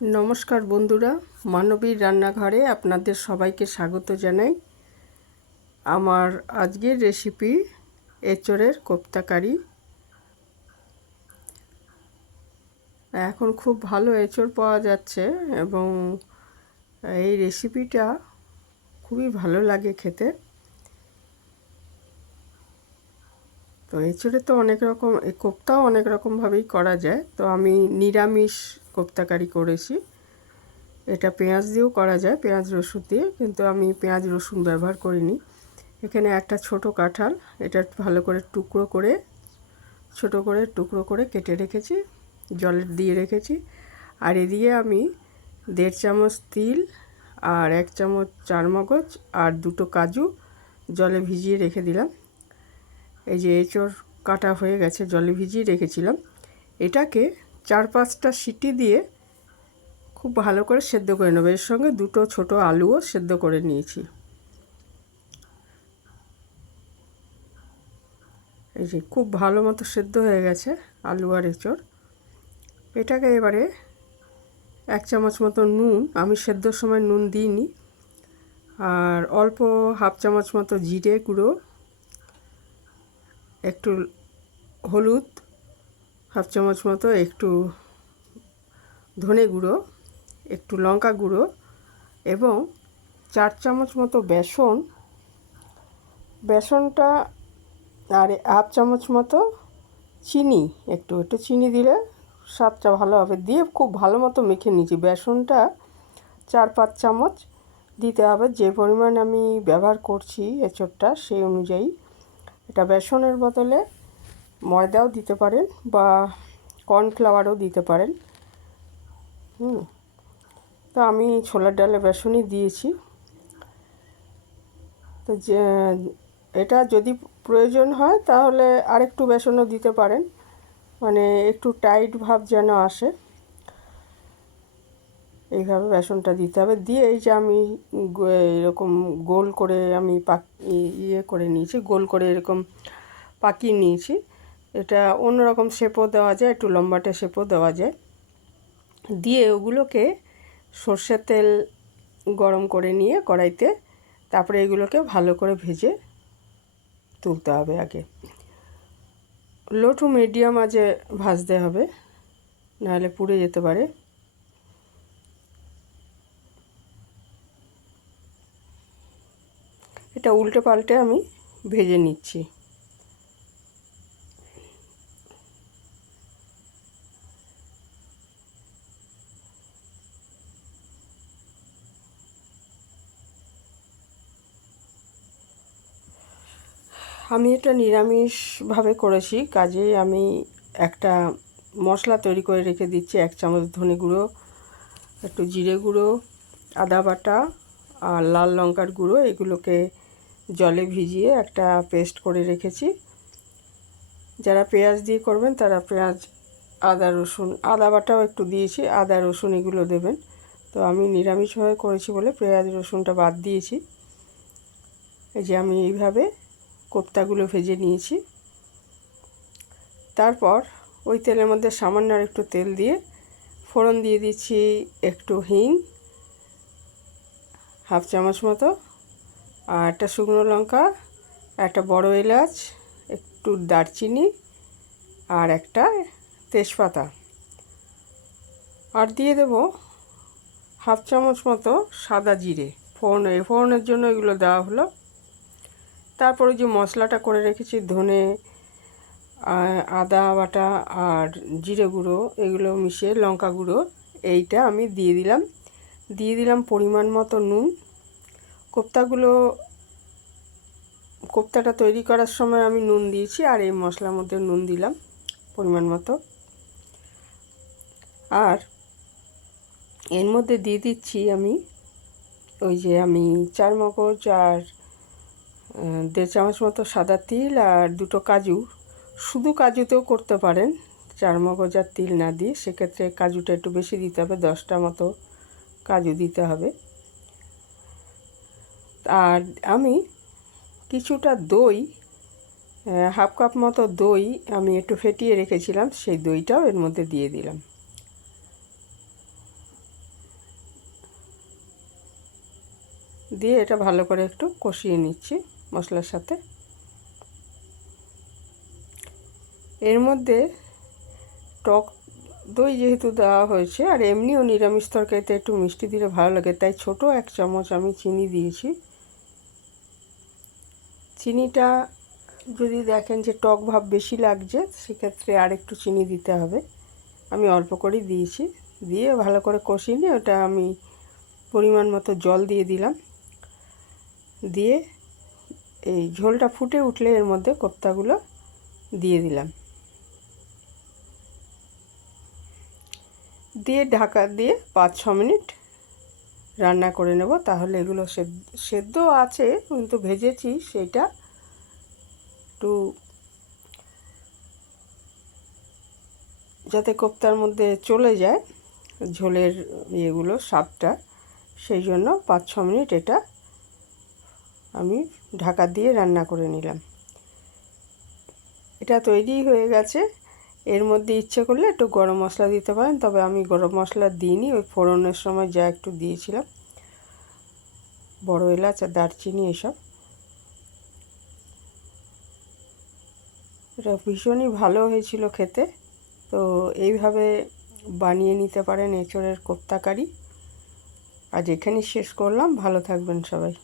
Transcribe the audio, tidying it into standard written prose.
নমস্কার বন্ধুরা, মানবীর রান্নাঘরে আপনাদের সবাইকে স্বাগত জানাই। আমার আজকের রেসিপি এঁচোড়ের কোপ্তা কারি। এখন খুব ভালো এঁচোড় পাওয়া যাচ্ছে এবং এই রেসিপিটা খুবই ভালো লাগে খেতে। তো এঁচোড়ে তো অনেক রকম, এই কোপ্তাও অনেক রকমভাবেই করা যায়। তো আমি নিরামিষ কোপ্তা কারি করেছি। এটা পেঁয়াজ দিয়েও করা যায়, পেঁয়াজ রসুন দিয়ে, কিন্তু আমি পেঁয়াজ রসুন ব্যবহার করিনি। এখানে একটা ছোট কাঁঠাল, এটা ভালো করে ছোট করে টুকরো করে কেটে রেখেছি, জলে দিয়ে রেখেছি। আর এদিকে আমি 1.5 চামচ তিল আর 1 চামচ চারমগজ আর 2টো কাজু জলে ভিজিয়ে রেখে দিলাম। এই যে এঁচোড় কাটা হয়ে গেছে, জলে ভিজিয়ে রেখেছিলাম। এটাকে 4-5টা সিটি দিয়ে খুব ভালো করে সেদ্ধ করে নেব। এর সঙ্গে 2টো ছোট আলুও সেদ্ধ করে নিয়েছি। এই যে খুব ভালো মতো সেদ্ধ হয়ে গেছে আলু আর এঁচোড়। এটাকে এবারে 1 চামচ মতো নুন, আমি সেদ্ধর সময় নুন দিইনি, আর অল্প 1/2 চামচ মতো জিরে গুঁড়ো, একটু হলুদ 1/2 চামচ মতো, একটু ধনে গুঁড়ো, একটু লঙ্কা গুঁড়ো এবং 4 চামচ মতো বেসনটা, আর 1/2 চামচ মতো চিনি, একটু চিনি দিলে স্বাদটা ভালো হবে, দিয়ে খুব ভালো মতো মেখে নিয়েছি। বেসনটা 4-5 চামচ দিতে হবে, যে পরিমাণ আমি ব্যবহার করছি এঁচোড়টা সেই অনুযায়ী। এটা বেসনের বদলে ময়দাও দিতে পারেন বা কর্নফ্লাওয়ারও দিতে পারেন। তো আমি ছোলার ডালে বেসনই দিয়েছি। তো যে এটা যদি প্রয়োজন হয় তাহলে আরেকটু বেসনও দিতে পারেন, মানে একটু টাইট ভাব যেন আসে, এইভাবে বেসনটা দিতে হবে। দিয়ে এই যে আমি এরকম গোল করে আমি করে নিয়েছি, গোল করে এরকম পাকিয়ে নিয়েছি। এটা অন্যরকম শেপও দেওয়া যায়, একটু লম্বাটে শেপও দেওয়া যায়। দিয়ে ওগুলোকে সর্ষের তেল গরম করে নিয়ে কড়াইতে, তারপরে এগুলোকে ভালো করে ভেজে তুলতে হবে। আগে লো টু মিডিয়াম আঁচে ভাজতে হবে, নাহলে পুড়ে যেতে পারে। এটা উল্টে পাল্টে আমি ভেজে নিচ্ছি। আমি এটা নিরামিষভাবে করেছি, কাজেই আমি একটা মশলা তৈরি করে রেখে দিচ্ছি। 1 চামচ ধনে গুঁড়ো, একটু জিরে গুঁড়ো, আদা বাটা আর লাল লঙ্কার গুঁড়ো, এগুলোকে জলে ভিজিয়ে একটা পেস্ট করে রেখেছি। যারা পেঁয়াজ দিয়ে করবেন তারা পেঁয়াজ, আদা রসুন, আদা বাটাও একটু দিয়েছি, আদা রসুন এগুলো দেবেন। তো আমি নিরামিষভাবে করেছি বলে পেঁয়াজ রসুনটা বাদ দিয়েছি। এই যে আমি এইভাবে কোপ্তাগুলো ভেজে নিয়েছি। তারপর ওই তেলের মধ্যে সামান্য আর একটু তেল দিয়ে ফোড়ন দিয়ে দিচ্ছি, একটু হিং 1/2 চামচ মতো, আর একটা শুকনো লঙ্কা, একটা বড় এলাচ, একটু দারচিনি আর একটা তেজপাতা, আর দিয়ে দেব 1/2 চামচ মতো সাদা জিরে। ফোড়নের জন্য এগুলো দেওয়া হলো। তারপরে যে মশলাটা করে রেখেছি, ধনে, আদা বাটা আর জিরে গুঁড়ো, এগুলো মিশিয়ে লঙ্কা গুঁড়ো, এইটা আমি দিয়ে দিলাম পরিমাণ মতো নুন। কোপ্তাটা তৈরি করার সময় আমি নুন দিয়েছি, আর এই মশলার মধ্যে নুন দিলাম পরিমাণ মতো। আর এর মধ্যে দিয়ে দিচ্ছি আমি ওই যে আমি চারমগজ আর 1.5 চামচ মতো সাদা তিল আর 2টো কাজু, শুধু কাজুতেও করতে পারেন, চারমগজ আর তিল না দিয়ে, সেক্ষেত্রে কাজুটা একটু বেশি দিতে হবে, 10টা মতো কাজু দিতে হবে। আর আমি কিছুটা দই, 1/2 কাপ মতো দই আমি একটু ফেটিয়ে রেখেছিলাম, সেই দইটাও এর মধ্যে দিয়ে দিলাম। দিয়ে এটা ভালো করে একটু কষিয়ে নিচ্ছি মশলার সাথে। এর মধ্যে টক দই যেহেতু দেওয়া হয়েছে, আর এমনিও নিরামিষ তরকারিতে একটু মিষ্টি দিলে ভালো লাগে, তাই ছোট 1 চামচ আমি চিনি দিয়েছি। চিনিটা যদি দেখেন যে টক ভাব বেশি লাগছে, সেক্ষেত্রে আর একটু চিনি দিতে হবে। আমি অল্প করেই দিয়েছি। দিয়ে ভালো করে কষিয়ে নিয়ে ওটা আমি পরিমাণ মতো জল দিয়ে দিলাম। দিয়ে এই ঝোলটা ফুটে উঠলে এর মধ্যে কোপ্তাগুলো দিয়ে দিলাম। দিয়ে ঢাকা দিয়ে 5-6 মিনিট রান্না করে নেব। তাহলে এগুলো সেদ্ধ আছে কিন্তু ভেজেছি, সেটা একটু যাতে কোপ্তার মধ্যে চলে যায় ঝোলের ইয়েগুলো, স্বাদটা, সেই জন্য 5-6 মিনিট এটা আমি ঢাকা দিয়ে রান্না করে নিলাম। এটা তৈরি হয়ে গেছে। এর মধ্যে ইচ্ছে করলে একটু গরম মশলা দিতে পারেন, তবে আমি গরম মশলা দিইনি, ওই ফোড়নের সময় যা একটু দিয়েছিলাম, বড় এলাচ আর দারচিনি এসব। এটা ভীষণই ভালো হয়েছিল খেতে। তো এইভাবে বানিয়ে নিতে পারেন এঁচোড়ের কোপ্তা কারি। আজ এখানেই শেষ করলাম। ভালো থাকবেন সবাই।